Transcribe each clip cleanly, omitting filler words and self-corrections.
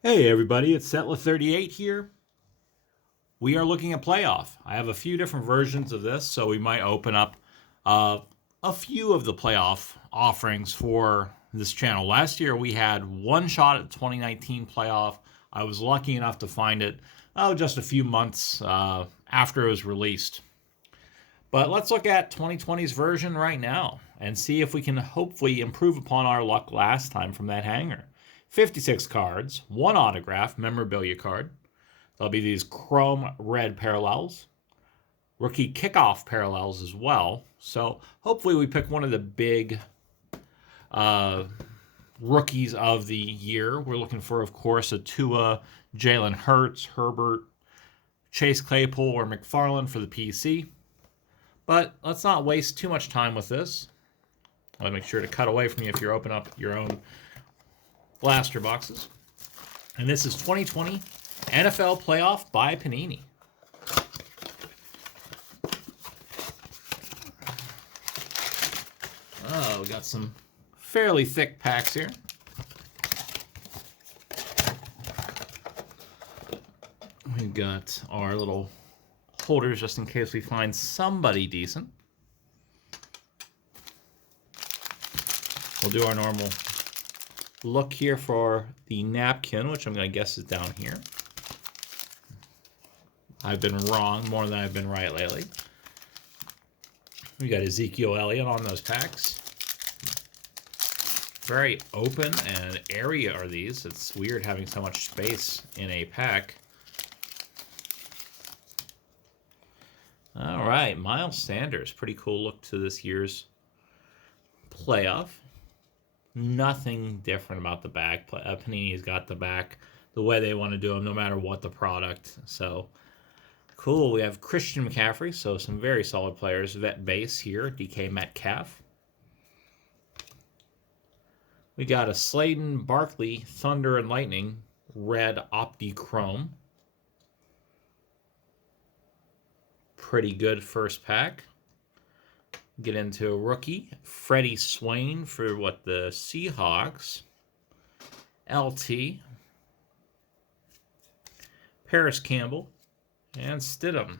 Hey everybody, it's Settler38 here. We are looking at playoff. I have a few different versions of this, so we might open up uh, a few of the playoff offerings for this channel. Last year we had one shot at 2019 playoff. I was lucky enough to find it just a few months after it was released. But let's look at 2020's version right now and see if we can hopefully improve upon our luck last time from that hanger. 56 cards, one autograph, memorabilia card. There'll be these chrome red parallels, rookie kickoff parallels as well. So hopefully we pick one of the big uh, rookies of the year. We're looking for, of course, a Tua, Jalen Hurts, Herbert, Chase Claypool, or McFarland for the PC. But let's not waste too much time with this. I'll make sure to cut away from you if you open up your own blaster boxes. And this is 2020 NFL Playoff by Panini. Oh, we got some fairly thick packs here. We've got our little holders just in case we find somebody decent. We'll do our normal look here for the napkin, which I'm going to guess is down here. I've been wrong more than I've been right lately. We got Ezekiel Elliott on those packs. Very open and airy are these. It's weird having so much space in a pack. All right, Miles Sanders. Pretty cool look to this year's playoff. Nothing different about the back. Panini's got the back the way they want to do them, no matter what the product. So cool. We have Christian McCaffrey, so some very solid players. Vet base here, DK Metcalf. We got a Slayton Barkley Thunder and Lightning red Opti Chrome. Pretty good first pack. Get into a rookie, Freddie Swain for the Seahawks. LT, Paris Campbell, and Stidham.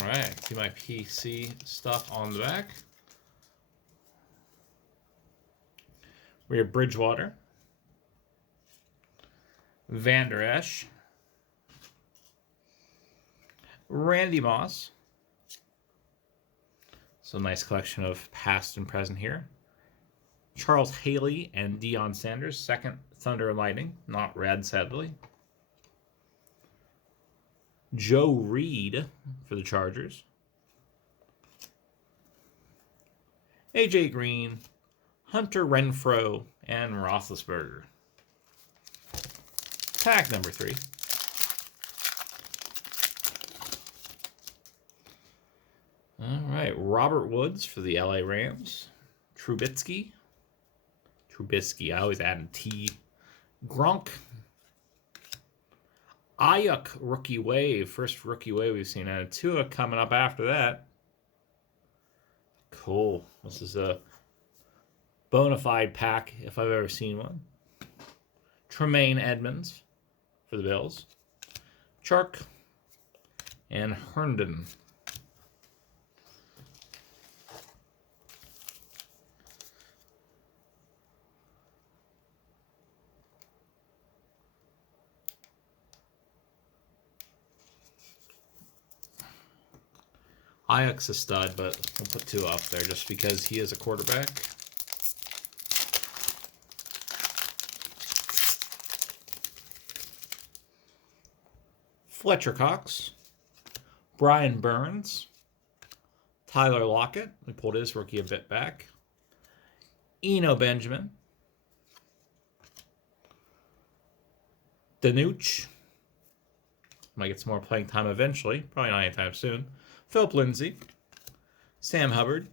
All right, see my PC stuff on the back. We have Bridgewater, Van Der Esch, Randy Moss. So nice collection of past and present here. Charles Haley and Deion Sanders, second Thunder and Lightning, not red sadly. Joe Reed for the Chargers. AJ Green, Hunter Renfrow, and Roethlisberger. Pack number 3. All right, Robert Woods for the LA Rams. Trubisky, I always add a T. Gronk. Ayuk rookie wave, first rookie wave we've seen. And Tua coming up after that. Cool. This is a bona fide pack if I've ever seen one. Tremaine Edmonds for the Bills. Chark and Herndon. Ayuk's a stud, but we'll put Tua up there just because he is a quarterback. Fletcher Cox, Brian Burns, Tyler Lockett, we pulled his rookie a bit back, Eno Benjamin, Danucci, might get some more playing time eventually, probably not anytime soon, Philip Lindsay, Sam Hubbard,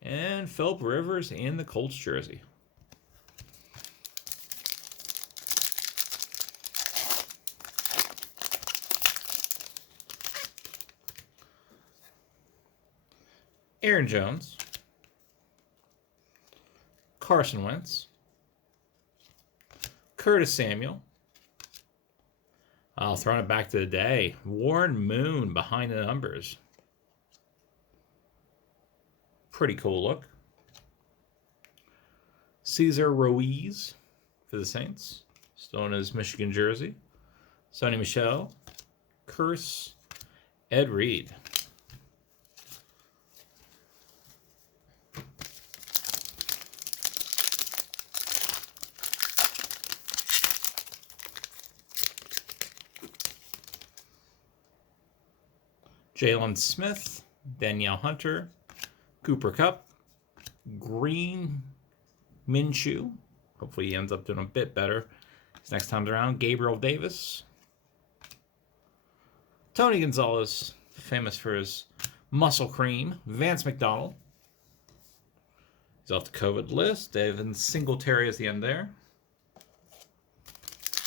and Philip Rivers in the Colts jersey. Aaron Jones, Carson Wentz, Curtis Samuel. I'll throw it back to the day. Warren Moon behind the numbers. Pretty cool look. Cesar Ruiz for the Saints. Still in his Michigan jersey. Sonny Michel. Curse. Ed Reed. Jalen Smith, Danielle Hunter, Cooper Kupp, Green Minshew. Hopefully he ends up doing a bit better next time around. Gabriel Davis. Tony Gonzalez, famous for his muscle cream. Vance McDonald. He's off the COVID list. Devin Singletary is the end there.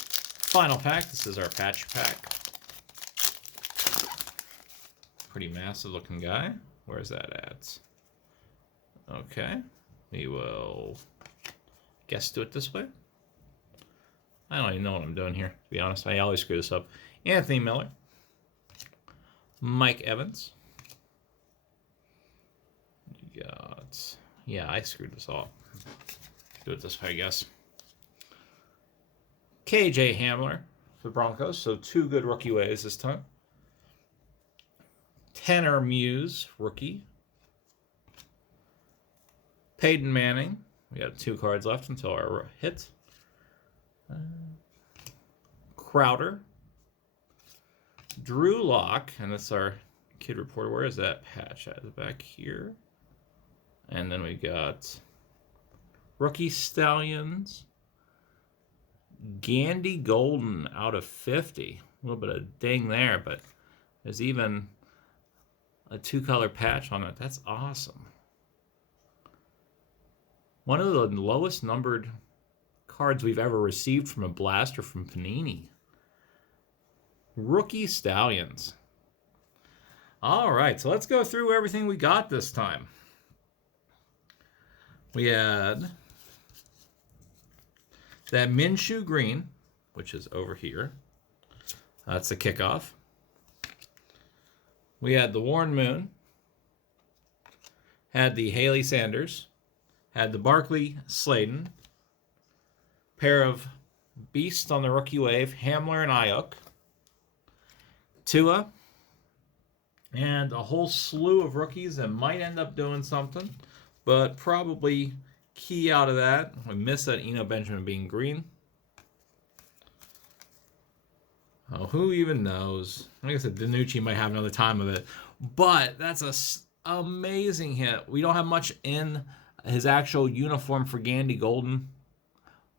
Final pack. This is our patch pack. Pretty massive looking guy. Where's that at? Okay. We will guess do it this way. I don't even know what I'm doing here, to be honest. I always screw this up. Anthony Miller. Mike Evans. You got... Yeah, I screwed this up. Do it this way, I guess. KJ Hamler for the Broncos. So 2 good rookie waves this time. Tanner Muse, rookie. Peyton Manning. We got 2 cards left until our hit. Crowder. Drew Lock, and that's our kid reporter. Where is that patch at? Is it back here? And then we got Rookie Stallions. Gandy Golden out of 50. A little bit of ding there, but there's even a 2-color patch on it. That's awesome. One of the lowest numbered cards we've ever received from a blaster from Panini. Rookie Stallions. All right, so let's go through everything we got this time. We had that Minshew green, which is over here. That's the kickoff. We had the Warren Moon. Had the Haley Sanders. Had the Barkley Slayton. Pair of beasts on the rookie wave, Hamler and Ayuk. Tua. And a whole slew of rookies that might end up doing something, but probably key out of that. We missed that Eno Benjamin being green. Oh, who even knows? Like I said, DiNucci might have another time of it, but that's an amazing hit. We don't have much in his actual uniform for Gandy Golden,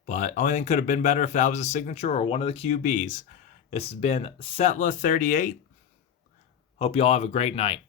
but only thing could have been better if that was a signature or one of the QBs. This has been Setla38. Hope you all have a great night.